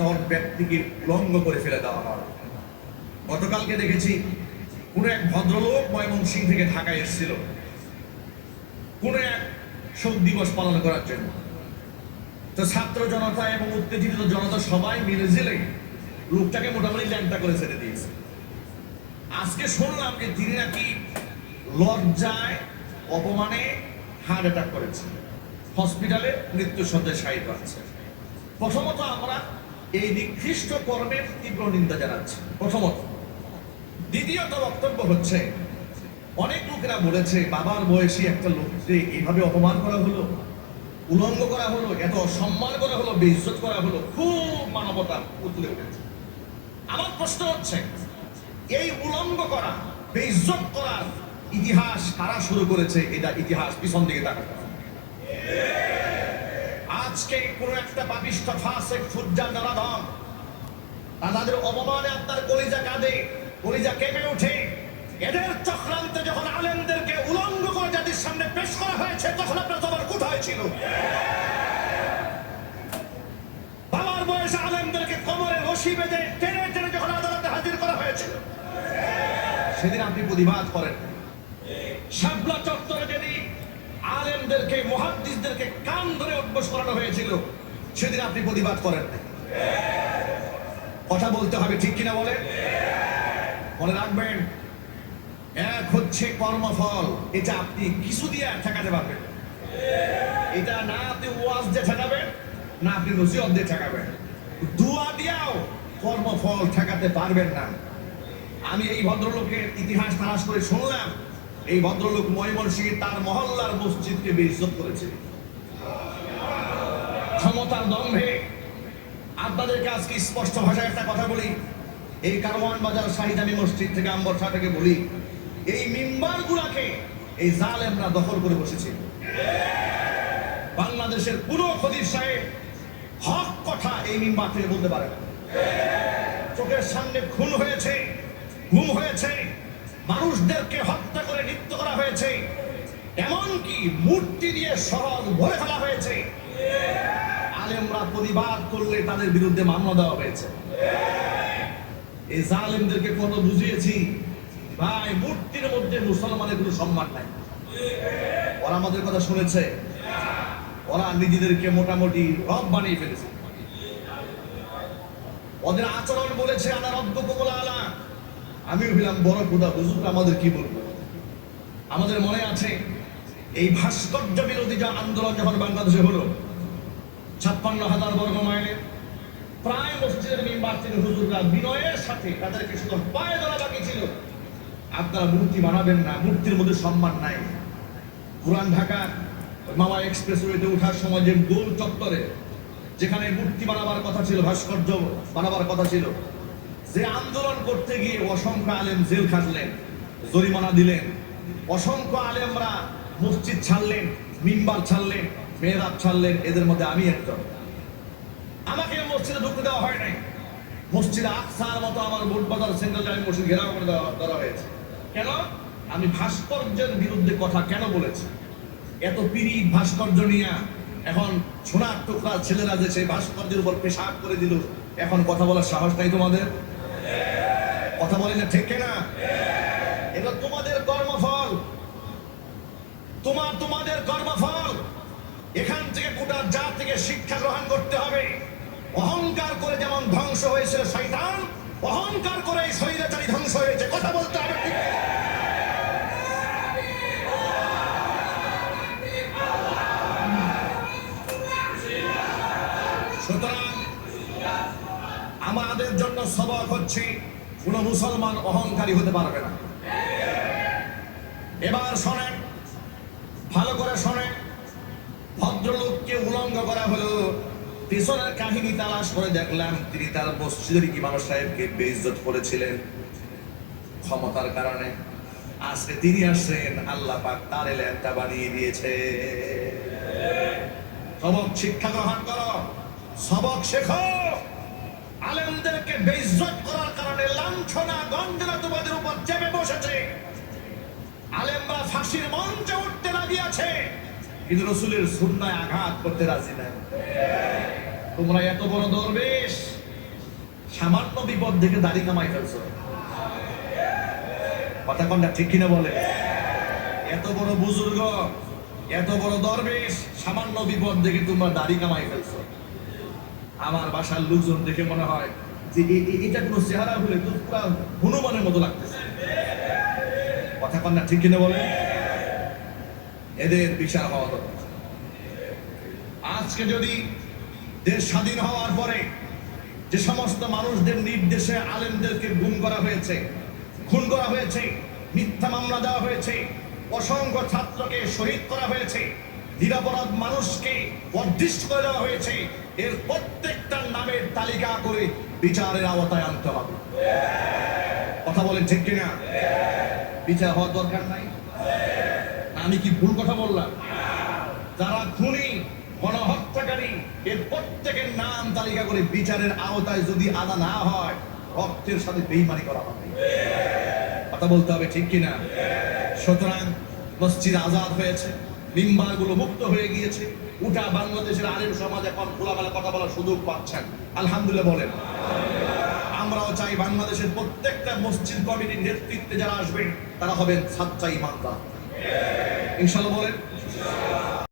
তখন ব্যক্তিকে উলঙ্গ করে ফেলে দেওয়া হয়। গতকালকে দেখেছি কোন এক ভদ্রলোক ময়মনসিংহ থেকে ঢাকায় এসেছিল কোন এক শোক দিবস পালন করার জন্য। তো ছাত্র জনতা এবং উত্তেজিত জনতা সবাই মিলে জেলে লোকটাকে মোটামুটি ল্যাংটা করে ছেড়ে দিয়েছে। আজকে শুনলাম যে তিনি নাকি লজ্জায় অপমানে হার্ট অ্যাটাক করেছে, হসপিটালে মৃত্যুসজ্জায় শায়িত আছে। প্রথমত আমরা এই নিকৃষ্ট কর্মের তীব্র নিন্দা জানাচ্ছি প্রথমত। দ্বিতীয়ত বক্তব্য হচ্ছে, অনেক লোকেরা বলেছে বাবার বয়সী একটা লোককে এইভাবে অপমান করা হলো, উলঙ্গ করা হলো, এত অসম্মান করা হলো, বেইজ্জত করা হলো, খুব মানবতা উতলে উঠেছে। আমার প্রশ্ন হচ্ছে, এই উলঙ্গ করা, বেইজ্জত করার ইতিহাস কারা শুরু করেছে? এটা ইতিহাস পিছন দিকে তাকাতে হবে। আজকে কোন একটা পাপিষ্ঠ ফাসিক ফুজ্জার নরাধম তাদের অপমানে আপনার কলিজা কাঁদে, কলিজা কেঁপে ওঠে। এদের চক্রান্তে যখন আলেমদেরকে উলঙ্গ করে জাতির সামনে পেশ করা হয়েছে, তখন আপনার জবান কোথায় ছিল? বাবার বয়সে আলেমদেরকে কোমরে রশি বেঁধে টেনে টেনে যখন আদালতে হাজির করা হয়েছিল, সেদিন আপনি প্রতিবাদ করেন। শাপলা চত্বরে যেদিন আলেমদেরকে, মুহাদ্দিসদেরকে কান ধরে উঠবোস করানো হয়েছিল, সেদিন আপনি প্রতিবাদ করেন। কথা বলতে হবে, ঠিক কিনা বলে? মনে রাখবেন, এক হচ্ছে কর্মফল, এটা আপনি কিছু দিয়ে ঠেকাতে পারবেন। এটা না আপনি ওয়াজ দিয়ে ঠেকাবেন, না আপনি নসিহত দিয়ে ঠেকাবেন। দুয়া দিয়াও কর্মফল ঠেকাতে পারবেন না। আমি এই ভদ্রলোকের ইতিহাস তালাশ করে শুনলাম, এই ভদ্রলোক ময়মনসিংহে তার মহল্লার মসজিদকে বেইজ্জত করেছে ক্ষমতার দম্ভে। আপনাদেরকে আজকে স্পষ্ট ভাষায় একটা কথা বলি, এই কারওয়ান বাজার শাহিদানি মসজিদ থেকে আম্বরসা থেকে বলি, এই মিম্বার গুলাকে এই জালেমরা দখল করে বসেছে। বাংলাদেশের পুরো খদির সাহেব হক কথা এই মিম্বার থেকে বলতে পারে না। চোখের সামনে খুন হয়েছে, গুম হয়েছে, মানুষদেরকে হত্যা করে নিত্য করা হয়েছে, এমনকি মূর্তি দিয়ে শহর ভরে ফেলা হয়েছে। আলেমরা প্রতিবাদ করলে তাদের বিরুদ্ধে মামলা দেওয়া হয়েছে। এই জালেমদেরকে কত বুঝিয়েছি, ভাই মূর্তির মধ্যে মুসলমানের কোনো সম্মান নাই। ওরা আমাদের কথা শুনেছে, ওরা নিজেদেরকে মোটামুটি রব বানিয়ে ফেলেছে। ওদের আচরণ বলেছে আনা রব্বুকুম আলা। আমি ভাবলাম বড় খোদা হুজুর আমাদের কি বলবো। আমাদের মনে আছে এই ভাস্কর্য বিরোধী যা আন্দোলন যখন বাংলাদেশে হলো, 56,000 বর্গ মাইলের প্রায় মসজিদের মিম্বার থেকে হুজুররা বিনয়ের সাথে তাদেরকে শুধু পায়ে ধরা বাকি ছিল, আপনারা মূর্তি বানাবেন না, মূর্তির মধ্যে সম্মান নাই। পুরান ঢাকার মাওয়া এক্সপ্রেসওয়েতে ওঠার সময় যে গোল চত্বরে যেখানে মূর্তি বানাবার কথা ছিল, ভাস্কর্য বানাবার কথা ছিল, যে আন্দোলন করতে গিয়ে অসংখ্য আলেম জেল খাটলেন, জরিমানা দিলেন, অসংখ্য আলেমরা মসজিদ ছাড়লেন, মিম্বার ছাড়লেন, মেহরাব ছাড়লেন। এদের মধ্যে আমি একজন। আমাকে মসজিদে ঢুকতে দেওয়া হয় নাই। মসজিদে আকসার মতো আমার বোটবাজার সেন্ট্রাল জামি মসজিদ ঘেরাও করে দেওয়া হয়েছে। কেন? আমি ভাস্কর্যের বিরুদ্ধে কথা কেন বলেছি? এত পিরিত ভাস্কর্য নিয়ে এখন সোনার টুকরা ছেলেরা যে সেই ভাস্কর্যের উপর পেশাব করে দিল, এখন কথা বলার সাহস নাই তোমাদের? কথা বলি না, ঠিক না? এটা তোমাদের কর্মফল, তোমাদের কর্মফল। এখান থেকে গোটা জাতিকে শিক্ষা গ্রহণ করতে হবে। অহংকার করে যেমন ধ্বংস হয়েছিল শয়তান, অহংকার করে এই স্বৈরাচারী ধ্বংস হয়েছে। কথা বলতে হবে। সুতরাং আমাদের জন্য সবক হচ্ছে, কোন মুসলমান অহংকারী হতে পারবে না। এবার শোনেন, ভালো করে শোনেন। ভদ্রলোককে উলঙ্গ করা হলো, পিছনের কাহিনী তালাশ করে দেখলাম তিনি তার মসজিদের ইমাম সাহেবকে বেইজ্জত করেছিলেন ক্ষমতার কারণে। আজকে তিনি আসছেন, আল্লাহ পাক তার ল্যাংটা বানিয়ে দিয়েছে। সবক শিক্ষা গ্রহণ করো, সবক শেখো। আলেমদেরকে বেইজ্জত করার কারণে লাঞ্ছনা গঞ্জনা তোমাদের উপর চেপে বসেছে। আলেমরা ফাঁসির মঞ্চে উঠতে রাজি আছে, কিন্তু রাসূলের সুন্নায় আঘাত করতে রাজি নাই। তোমরা এত বড় দরবেশ, সামান্য বিপদ দেখে দাড়ি কামাই ফেলছো। কথা কোনটা ঠিক কিনা বলে? এত বড় বুজুর্গ, এত বড় দরবেশ, সামান্য বিপদ দেখে তোমরা দাড়ি কামাই ফেলছো। আমার বাসার লোকজন দেখে মনে হয় যে এটা কোনো চেহারা হলে তো পুরা হনুমানের মতো লাগতেছে। কথা কন্যা ঠিক কিনা বলে? এদের বিচার হওয়া দরকার। আজকে যদি দেশ স্বাধীন হওয়ার পরে যে সমস্ত মানুষদের নির্দেশে আলেমদেরকে গুম করা হয়েছে, খুন করা হয়েছে, মিথ্যা মামলা দেওয়া হয়েছে, অসংখ্য ছাত্রকে শহীদ করা হয়েছে, নিরপরাধ মানুষকে অদৃষ্ট করে দেওয়া হয়েছে, এর প্রত্যেকটার নামের তালিকা করে বিচারের আওতায় আনতে হবে। কথা বলেন ঠিক কিনা? বিচার হওয়ার দরকার নাই? আমি কি ভুল কথা বললাম? যারা খুনি, গণহত্যাকারী, এর প্রত্যেকের নাম তালিকা করে বিচারের আওতায় যদি আনা না হয়, রক্তের সাথে বেইমানি করা হবে। কথা বলতে হবে ঠিক কিনা? সুতরাং মসজিদ আজাদ হয়েছে, মিম্বার গুলো মুক্ত হয়ে গিয়েছে, গোটা বাংলাদেশের আলেম সমাজ এখন খোলামেলা কথা বলার সুযোগ পাচ্ছেন। আলহামদুলিল্লাহ বলেন। আমরাও চাই বাংলাদেশের প্রত্যেকটা মসজিদ কমিটির নেতৃত্বে যারা আসবেন তারা হবেন সাচ্চা ইমানদার। ইনশাআল্লাহ বলেন।